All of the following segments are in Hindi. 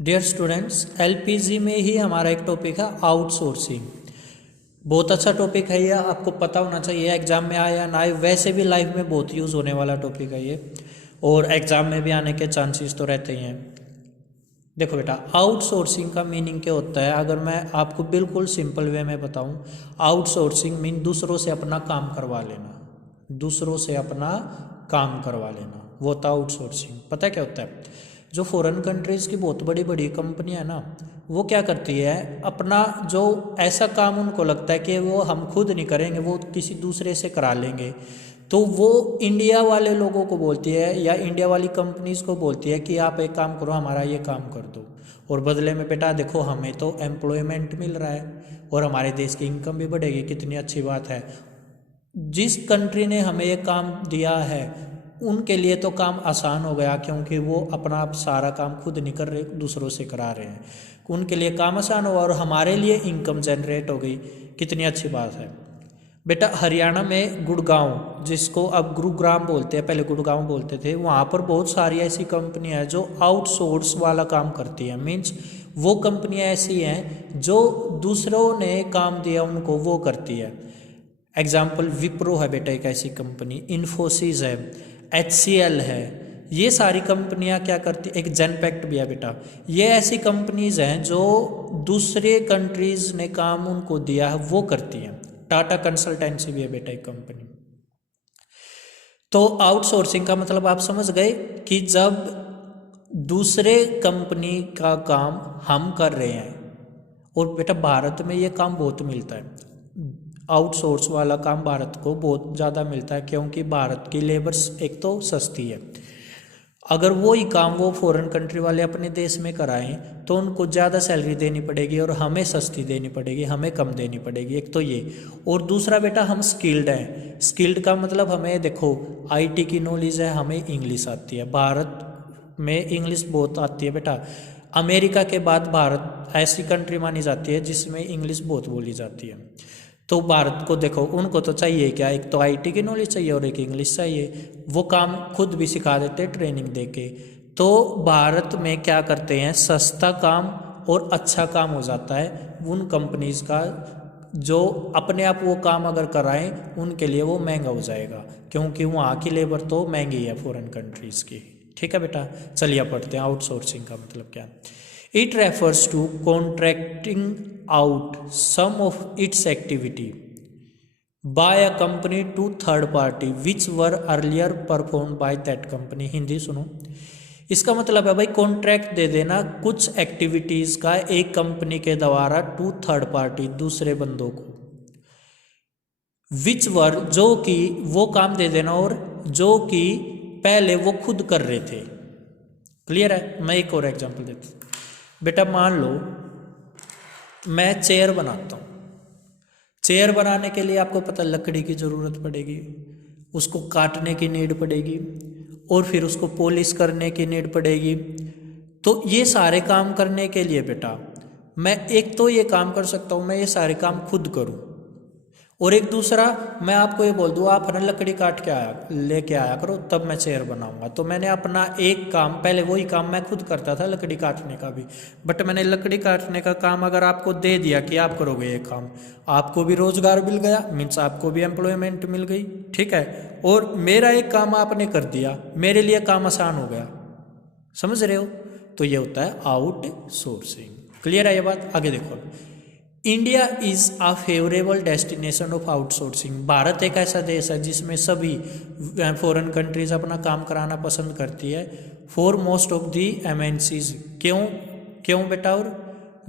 डियर स्टूडेंट्स, एलपीजी में ही हमारा एक टॉपिक है आउटसोर्सिंग। बहुत अच्छा टॉपिक है ये, आपको पता होना चाहिए। एग्जाम में आए या ना आए, वैसे भी लाइफ में बहुत यूज़ होने वाला टॉपिक है ये, और एग्जाम में भी आने के चांसेस तो रहते ही हैं। देखो बेटा, आउटसोर्सिंग का मीनिंग क्या होता है? अगर मैं आपको बिल्कुल सिंपल वे में बताऊं, आउटसोर्सिंग मीन दूसरों से अपना काम करवा लेना। दूसरों से अपना काम करवा लेना वो होता है आउटसोर्सिंग। पता है क्या होता है? जो फॉरेन कंट्रीज़ की बहुत बड़ी बड़ी कंपनियां है ना, वो क्या करती है, अपना जो ऐसा काम उनको लगता है कि वो हम खुद नहीं करेंगे, वो किसी दूसरे से करा लेंगे, तो वो इंडिया वाले लोगों को बोलती है या इंडिया वाली कंपनीज को बोलती है कि आप एक काम करो, हमारा ये काम कर दो, और बदले में बेटा देखो हमें तो एम्प्लॉयमेंट मिल रहा है और हमारे देश की इनकम भी बढ़ेगी। कितनी अच्छी बात है। जिस कंट्री ने हमें ये काम दिया है उनके लिए तो काम आसान हो गया, क्योंकि वो अपना सारा काम खुद नहीं कर रहे, दूसरों से करा रहे हैं। उनके लिए काम आसान हुआ और हमारे लिए इनकम जनरेट हो गई। कितनी अच्छी बात है। बेटा हरियाणा में गुड़गांव, जिसको अब गुरुग्राम बोलते हैं, पहले गुड़गांव बोलते थे, वहाँ पर बहुत सारी ऐसी कंपनियाँ हैं जो आउटसोर्स वाला काम करती हैं। मीन्स वो कंपनियाँ ऐसी हैं जो दूसरों ने काम दिया उनको वो करती है। एग्जाम्पल विप्रो है बेटा, एक ऐसी कंपनी, इन्फोसिस है, HCL है। ये सारी कंपनियां क्या करती, एक जेनपैक्ट भी है बेटा। ये ऐसी कंपनीज हैं जो दूसरे कंट्रीज ने काम उनको दिया है वो करती हैं। टाटा कंसल्टेंसी भी है बेटा एक कंपनी। तो आउटसोर्सिंग का मतलब आप समझ गए कि जब दूसरे कंपनी का काम हम कर रहे हैं, और बेटा भारत में ये काम बहुत मिलता है। आउटसोर्स वाला काम भारत को बहुत ज़्यादा मिलता है, क्योंकि भारत की लेबर एक तो सस्ती है। अगर वो ही काम वो फॉरेन कंट्री वाले अपने देश में कराएं तो उनको ज़्यादा सैलरी देनी पड़ेगी और हमें सस्ती देनी पड़ेगी, हमें कम देनी पड़ेगी। एक तो ये, और दूसरा बेटा हम स्किल्ड हैं। स्किल्ड का मतलब हमें देखो IT की नॉलेज है, हमें इंग्लिश आती है। भारत में इंग्लिश बहुत आती है बेटा। अमेरिका के बाद भारत ऐसी कंट्री मानी जाती है जिसमें इंग्लिश बहुत बोली जाती है। तो भारत को देखो, उनको तो चाहिए क्या, एक तो IT की नॉलेज चाहिए और एक इंग्लिश चाहिए। वो काम खुद भी सिखा देते हैं ट्रेनिंग देके। तो भारत में क्या करते हैं, सस्ता काम और अच्छा काम हो जाता है उन कंपनीज का जो अपने आप वो काम अगर कराएं, उनके लिए वो महंगा हो जाएगा, क्योंकि वहाँ की लेबर तो महंगी है फॉरेन कंट्रीज़ की। ठीक है बेटा, चलिए पढ़ते हैं आउटसोर्सिंग का मतलब क्या। It refers to contracting out some of its activity by a company to third party which were earlier performed by that company। Hindi सुनो। इसका मतलब है भाई, कॉन्ट्रैक्ट दे देना कुछ एक्टिविटीज़ का एक कंपनी के द्वारा टू थर्ड पार्टी, दूसरे बंदों को। विच वर, जो कि वो काम दे देना और जो कि पहले वो खुद कर रहे थे। क्लियर है? मैं एक और एग्जांपल देता हूँ बेटा। मान लो मैं चेयर बनाता हूँ। चेयर बनाने के लिए आपको पता लकड़ी की ज़रूरत पड़ेगी, उसको काटने की नीड पड़ेगी, और फिर उसको पॉलिश करने की नीड पड़ेगी। तो ये सारे काम करने के लिए बेटा मैं एक तो ये काम कर सकता हूँ, मैं ये सारे काम खुद करूँ, और एक दूसरा मैं आपको ये बोल दूँ आप है ना लकड़ी काट के लेके आया करो, तब मैं चेयर बनाऊंगा। तो मैंने अपना एक काम, पहले वही काम मैं खुद करता था लकड़ी काटने का भी, बट मैंने लकड़ी काटने का काम अगर आपको दे दिया कि आप करोगे ये काम, आपको भी रोजगार मिल गया, मीन्स आपको भी एम्प्लॉयमेंट मिल गई। ठीक है, और मेरा एक काम आपने कर दिया, मेरे लिए काम आसान हो गया। समझ रहे हो? तो ये होता है आउटसोर्सिंग। क्लियर है ये बात? आगे देखो, India is a favourable destination of outsourcing. Bharat एक ऐसा देश है जिसमें सभी फॉरेन कंट्रीज अपना काम कराना पसंद करती है for most of the MNCs। क्यों क्यों बेटा? और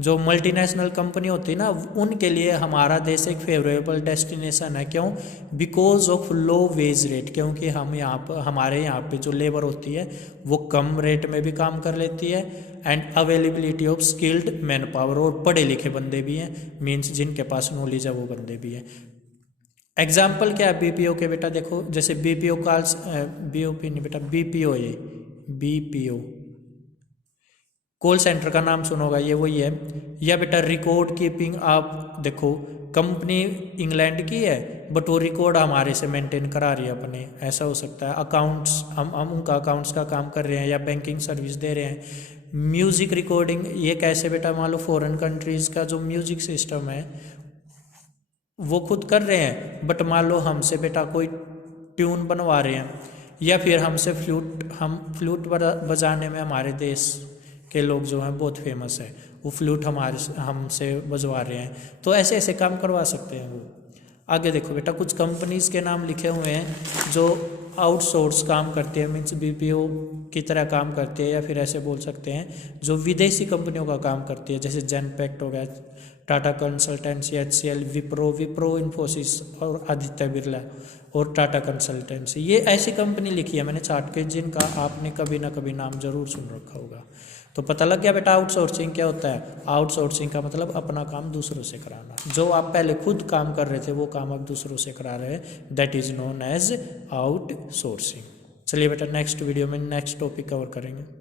जो मल्टीनेशनल कंपनी होती है ना, उनके लिए हमारा देश एक फेवरेबल डेस्टिनेशन है। क्यों? Because of low wage rate, क्योंकि हम यहाँ पर, हमारे यहाँ पे जो लेबर होती है वो कम रेट में भी काम कर लेती है, and availability of skilled man power, और पढ़े लिखे बंदे भी हैं, मीन्स जिनके पास नॉलेज है वो बंदे भी हैं। एग्जाम्पल क्या है BPO के बेटा? देखो जैसे BPO कॉल्स, BOP नहीं बेटा, BPO, ये BPO कॉल सेंटर का नाम सुनोगा, ये वही है। या बेटा रिकॉर्ड कीपिंग, आप देखो कंपनी इंग्लैंड की है बट वो रिकॉर्ड हमारे से मेंटेन करा रही है अपने, ऐसा हो सकता है। अकाउंट्स, हम उनका अकाउंट्स का काम कर रहे हैं या बैंकिंग सर्विस दे रहे हैं, म्यूज़िक रिकॉर्डिंग, ये कैसे बेटा, मान लो फॉरेन कंट्रीज़ का जो म्यूज़िक सिस्टम है वो खुद कर रहे हैं, बट मान लो हमसे बेटा कोई ट्यून बनवा रहे हैं, या फिर हमसे हम फ्लूट बजाने में हमारे देश के लोग जो हैं बहुत फेमस है, वो फ्लूट हमसे बजवा रहे हैं, तो ऐसे ऐसे काम करवा सकते हैं वो। आगे देखो बेटा, कुछ कंपनीज़ के नाम लिखे हुए हैं जो आउटसोर्स काम करते हैं, मीन्स बीपीओ की तरह काम करते हैं, या फिर ऐसे बोल सकते हैं जो विदेशी कंपनियों का काम करती है, जैसे जेनपैक्ट हो गया, टाटा कंसल्टेंसी, HCL, विप्रो इन्फोसिस और आदित्य बिरला और टाटा कंसल्टेंसी। ये ऐसी कंपनी लिखी है मैंने चार्ट के जिनका आपने कभी ना कभी नाम जरूर सुन रखा होगा। तो पता लग गया बेटा आउटसोर्सिंग क्या होता है। आउटसोर्सिंग का मतलब अपना काम दूसरों से कराना, जो आप पहले खुद काम कर रहे थे वो काम आप दूसरों से करा रहे हैं, that is known as outsourcing. चलिए बेटा नेक्स्ट वीडियो में नेक्स्ट टॉपिक कवर करेंगे।